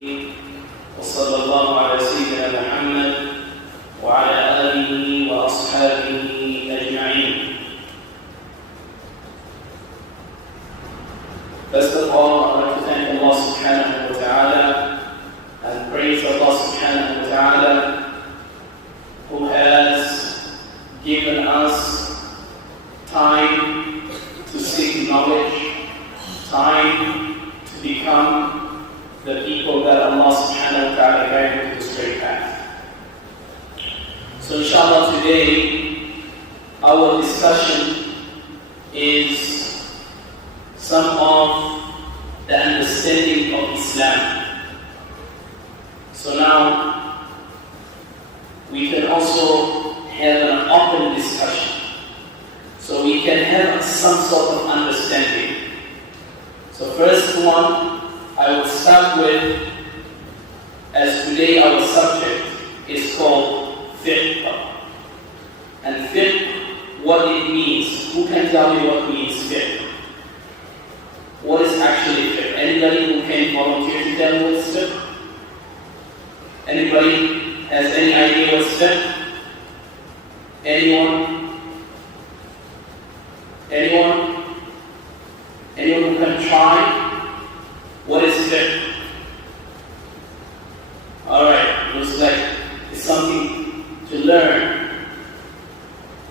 وصلى الله على سيدنا محمد وعلى آله وأصحابه أجمعين. First of all, I want to thank Allah subhanahu wa ta'ala and praise Allah subhanahu wa ta'ala who has given us time to seek knowledge, time to become the people that Allah subhanahu wa ta'ala guided to the straight path. So inshallah today our discussion is some of the understanding of Islam. So now we can also have an open discussion. So we can have some sort of understanding. So first one I will start with, as today our subject is called fiqh. And fiqh, what it means. Who can tell me what means fiqh? What is actually fiqh? Anybody who can volunteer to tell me what's fiqh? Anybody has any idea what's fiqh? Anyone? Anyone? Anyone who can try? What is fiqh? Alright, looks like it's something to learn.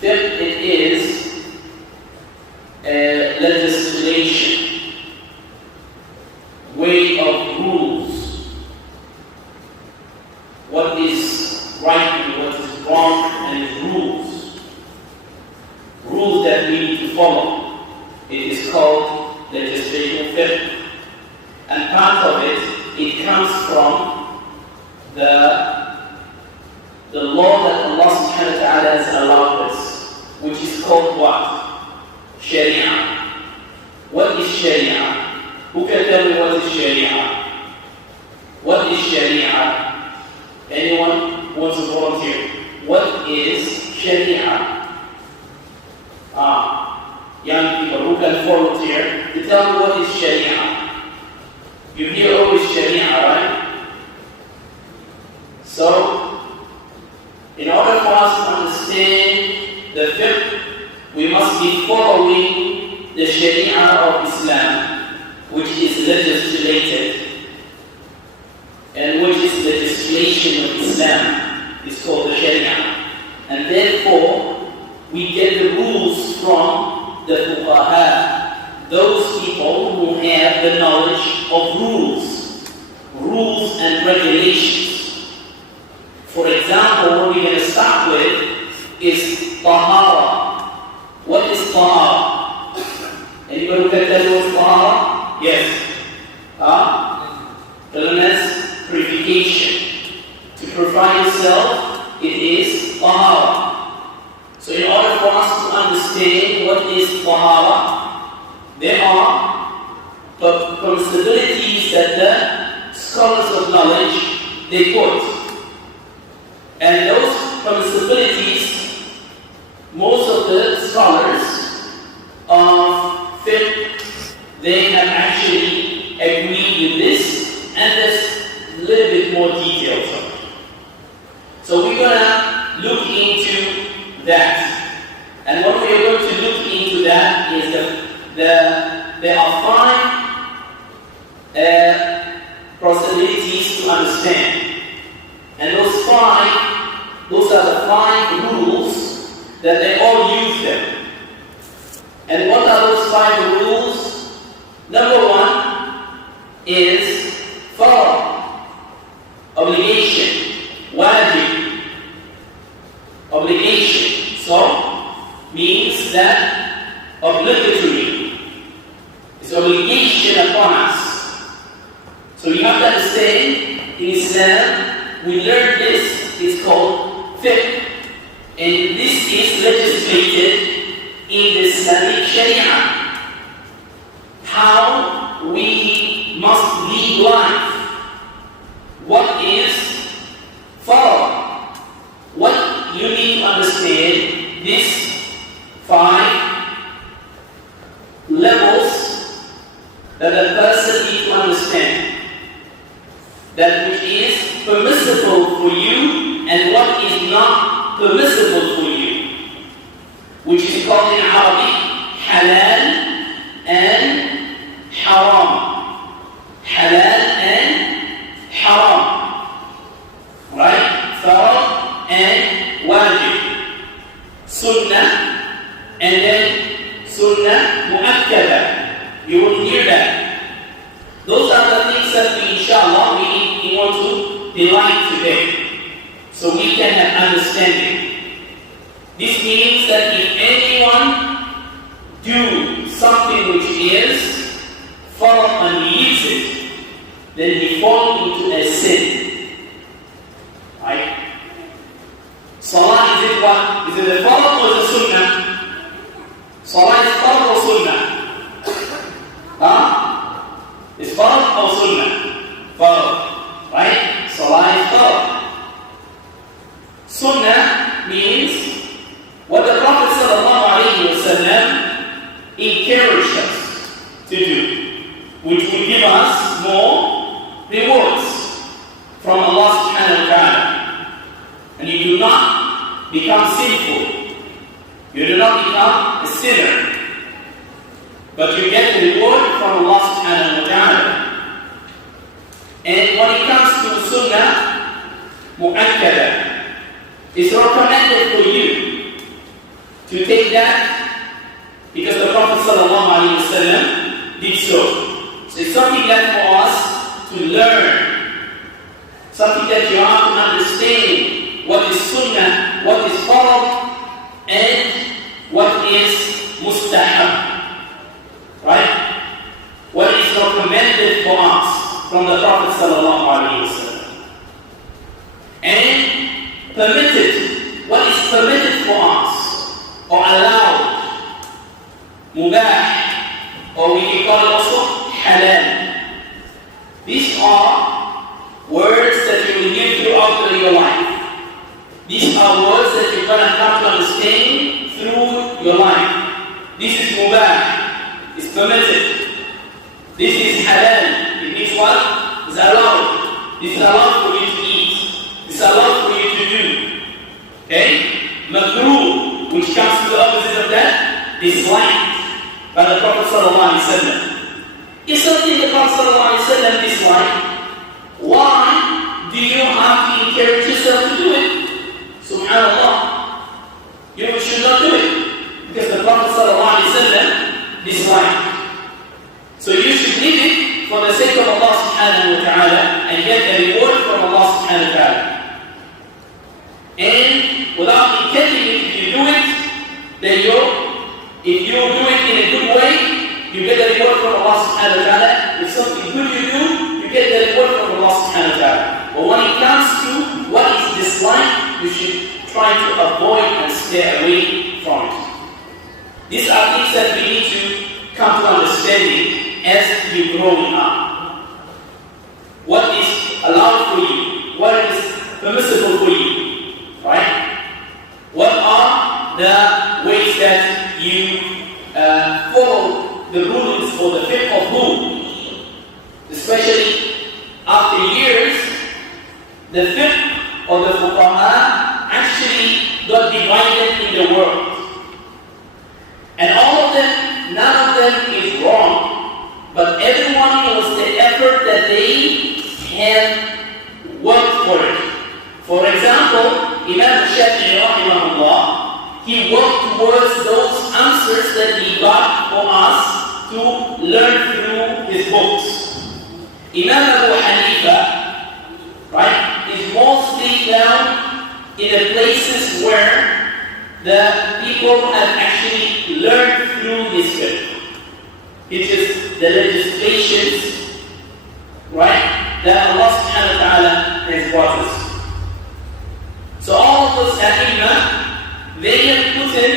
Fiqh, it is a legislation, way of rules. What is right and what is wrong, and its rules. Rules that we need to follow. It is called legislation fiqh. And part of it comes from the law that Allah subhanahu wa ta'ala has allowed us, which is called what? Sharia. What is Sharia? Who can tell me what is Sharia? What is Sharia? Anyone who wants to volunteer? What is Sharia? Young people who can volunteer to tell me what is Sharia. You hear always Sharia, right? So, in order for us to understand the fiqh, we must be following the Sharia of Islam, which is legislated, and which is legislation of Islam. It's called the Sharia. And therefore, we get the rules from the fuqaha, those people who have the knowledge of rules and regulations. For example, what we're going to start with is tahara. What is tahara? Anybody who can tell me what's tahara? Yes. Cleanliness, purification. To purify yourself, it is tahara. So in order for us to understand what is tahara, there are possibilities that the scholars of knowledge, they put. And those possibilities, most of the scholars of fiqh, they have actually agreed with this, and there's a little bit more details on it. So we're going to look into that. And what we are going to look into that is there are 5 possibilities to understand. And those are the 5 rules that they all use them. And what are those 5 rules? Number 1 is farad, obligation, wajib, obligation. So, means that obligatory. It's obligation upon us. So you have to understand, in Islam, we learn this, it's called fiqh. And this is legislated in the Islamic Sharia. How we must live life. What is farad? What you need to understand, these 5 levels that a person needs to understand. that which is permissible for you and what is not permissible for you, which is called in Arabic halal and haram. Halal and haram. Right? Farad and wajib. Sunnah and then sunnah mu'akkada. You will hear that. Those are the things that we, inshallah, we want to delight today, so we can have understanding. This means that if anyone do something which is farad and leaves it, then he falls into a sin. Right? Salah, is it what? Is it the farad or the sunnah? Salah is farad or sunnah? Huh? Is farad or sunnah? Farad. Right? Salah is farad. Sunnah means what the Prophet ﷺ encouraged us to do, which will give us more rewards from Allah subhanahu wa ta'ala. And you do not become sinful. You do not become a sinner. But you get the reward from Allah subhanahu wa ta'ala. And when it comes to sunnah, mu'akkada, it's recommended for you to take that because the Prophet sallallahu alaihi wasallam did so. So it's something that for us to learn, something that you have to understand what is sunnah, what is farad, and what is mustahab. Right? What is recommended for us from the Prophet sallallahu alaihi wasallam, and permitted, what is permitted for us or allowed, mubah, or we can call it also halal. These are words that you will hear throughout your life. These are words that you're going to come to understand through your life. This is mubah. Is permitted. This is halal. It means what? It's allowed. This is allowed for you to eat. This is allowed for you to do. Okay? Makruh, which comes to the opposite of that, disliked by the Prophet sallallahu alaihi wasallam. If something the Prophet sallallahu alaihi wasallam disliked, why do you have to encourage yourself to do it? Subhanallah. You should not do it. Because the Prophet sallallahu alaihi wasallam disliked. So you should leave it for the sake of Allah subhanahu wa ta'ala and get a reward from Allah subhanahu wa ta'ala. And without intending it, if you do it, then if you do it in a good way, you get a reward from Allah subhanahu wa ta'ala. If something good you do, you get the reward from Allah subhanahu wa ta'ala. But when it comes to what is disliked, you should try to avoid and stay away from it. These are things that we need to come to understanding as you're growing up. What is allowed for you? What is permissible for you? Right? What are the ways that you follow the rulings or the fiqh of who? Especially after years, the fiqh or the fuqaha actually got divided in the world. And all of them, none of them is wrong, but everyone knows the effort that they have worked for it. For example, Imam Shafi'i rahimahullah, he worked towards those answers that he got for us to learn through his books. Imam Abu Hanifa, right, is mostly found in the places where the people have actually learned through his fiqh, which is the legislations, right, that Allah subhanahu wa ta'ala has brought us. So all of those ai they have put in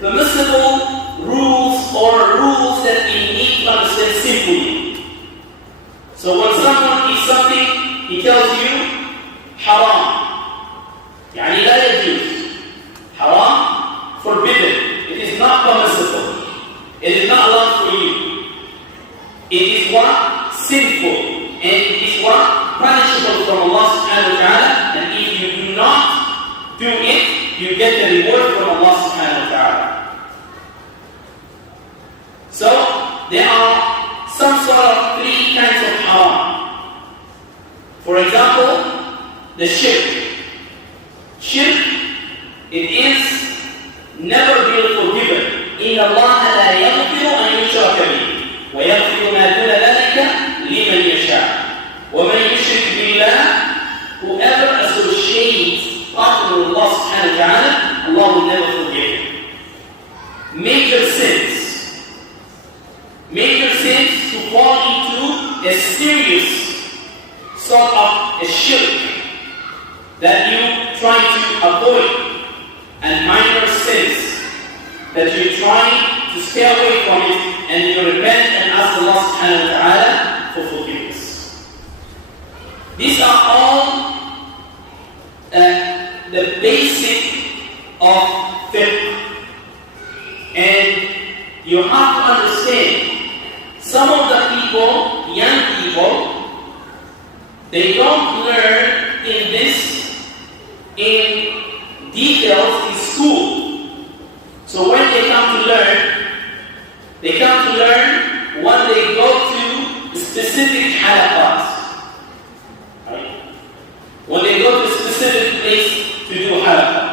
permissible rules or rules that we need to understand simply. So when someone eats something, he tells you, haram. يعني لا يجوز. Haram, forbidden. It is not permissible. It is not allowed for you. It is what? Sinful. and it is what? Punishable from Allah subhanahu wa ta'ala, and if you do not do it, you get the reward from Allah subhanahu wa ta'ala. So, there are some sort of three kinds of haram. For example, the shirk. Shirk, it is never been forgiven. إِنَّ اللَّهَ لَا يَغْفِرُ أَن يُشْرَكَ بِهِ وَيَغْفِرُ مَا دُونَ ذَلِكَ لِمَنْ يَشَاءُ وَمَنْ يُشْرِكْ بِاللَّهِ, whoever associates partner with Allah subhanahu wa ta'ala, Allah will never forgive him. Major sins. Major sins to fall into a serious sort of a shirk that you try to avoid, and minor sins that you try to stay away from it, and you repent and ask Allah subhanahu wa ta'ala for forgiveness. These are all the basic of fiqh, and you have to understand some of the people, young people, they don't learn in this in details in school. So when they come to learn when they go to specific halaqat. Right? When they go to a specific place to do halaqat.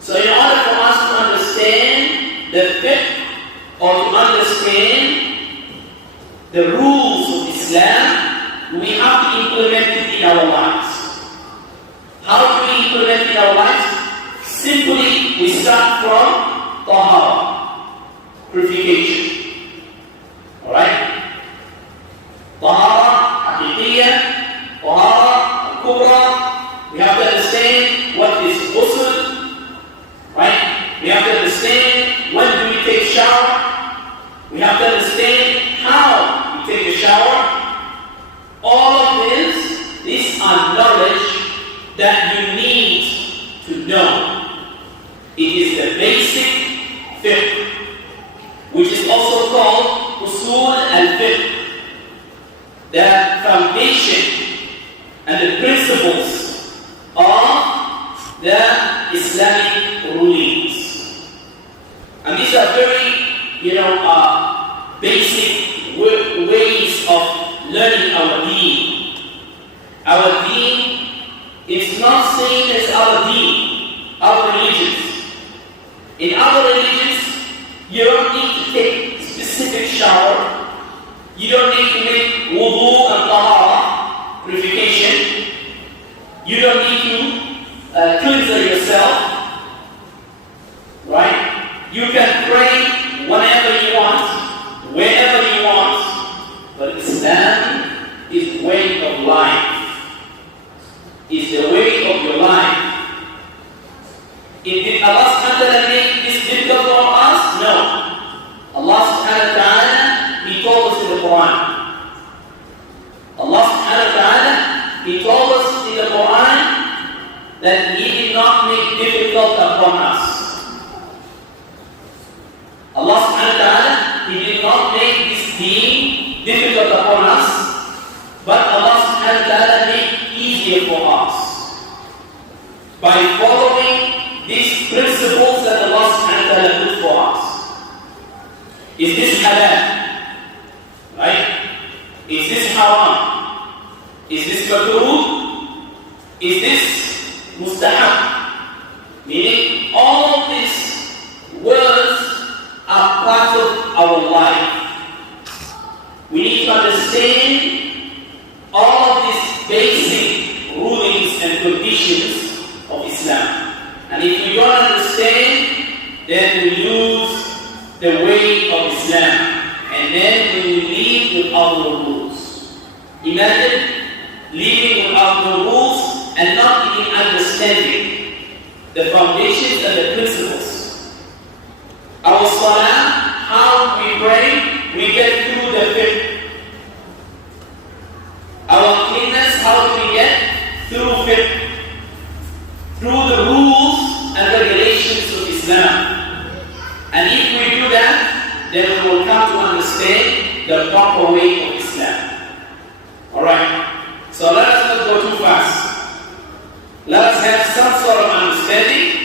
So in order for us to understand the fiqh, or to understand the rules of Islam, we have to implement it in our lives. How do we implement it in our lives? Simply, we start from tahara, purification. Alright? Tahara, haqiqiyya, tahara, kubra. We have to understand what is ghusl. Right? We have to understand when do we take shower. We have to understand how we take a shower. All of these are knowledge that you need to know. It is the basic fiqh, which is also called usul al-fiqh, the foundation and the principles of the Islamic rulings. And these are very, basic ways of learning our deen. Our deen is not same as our deen, our religions. In our religions, you don't need to take specific shower. You don't need to make wudu and tahara, purification. You don't need to cleanse yourself. Right? You can pray whenever you want, wherever you want. But Islam is way of life. It's the way of your life. Did Allah subhanahu wa ta'ala make this difficult for us? No. Allah subhanahu wa ta'ala, He told us in the Quran. Allah subhanahu wa ta'ala, He told us in the Quran that He did not make difficult upon us. Allah subhanahu wa ta'ala, He did not make this deen difficult upon us, but Allah subhanahu wa ta'ala made it easier for us by following these principles that Allah subhanahu wa ta'ala put for us. Is this halal? Right? Is this haram? Is this makruh? Is this mustahab? Meaning all of these words are part of our life. We need to understand all of these basic rulings and conditions of Islam. And if we don't understand, then we lose the way of Islam. And then we will live without the rules. Imagine living without the rules and not even understanding the foundations and the principles. Our salah, how we pray, we get through the fiqh. Our cleanness, how do we get? Through fiqh. Through the rules and regulations of Islam. And if we do that, then we will come to understand the proper way of Islam. Let us have some sort of understanding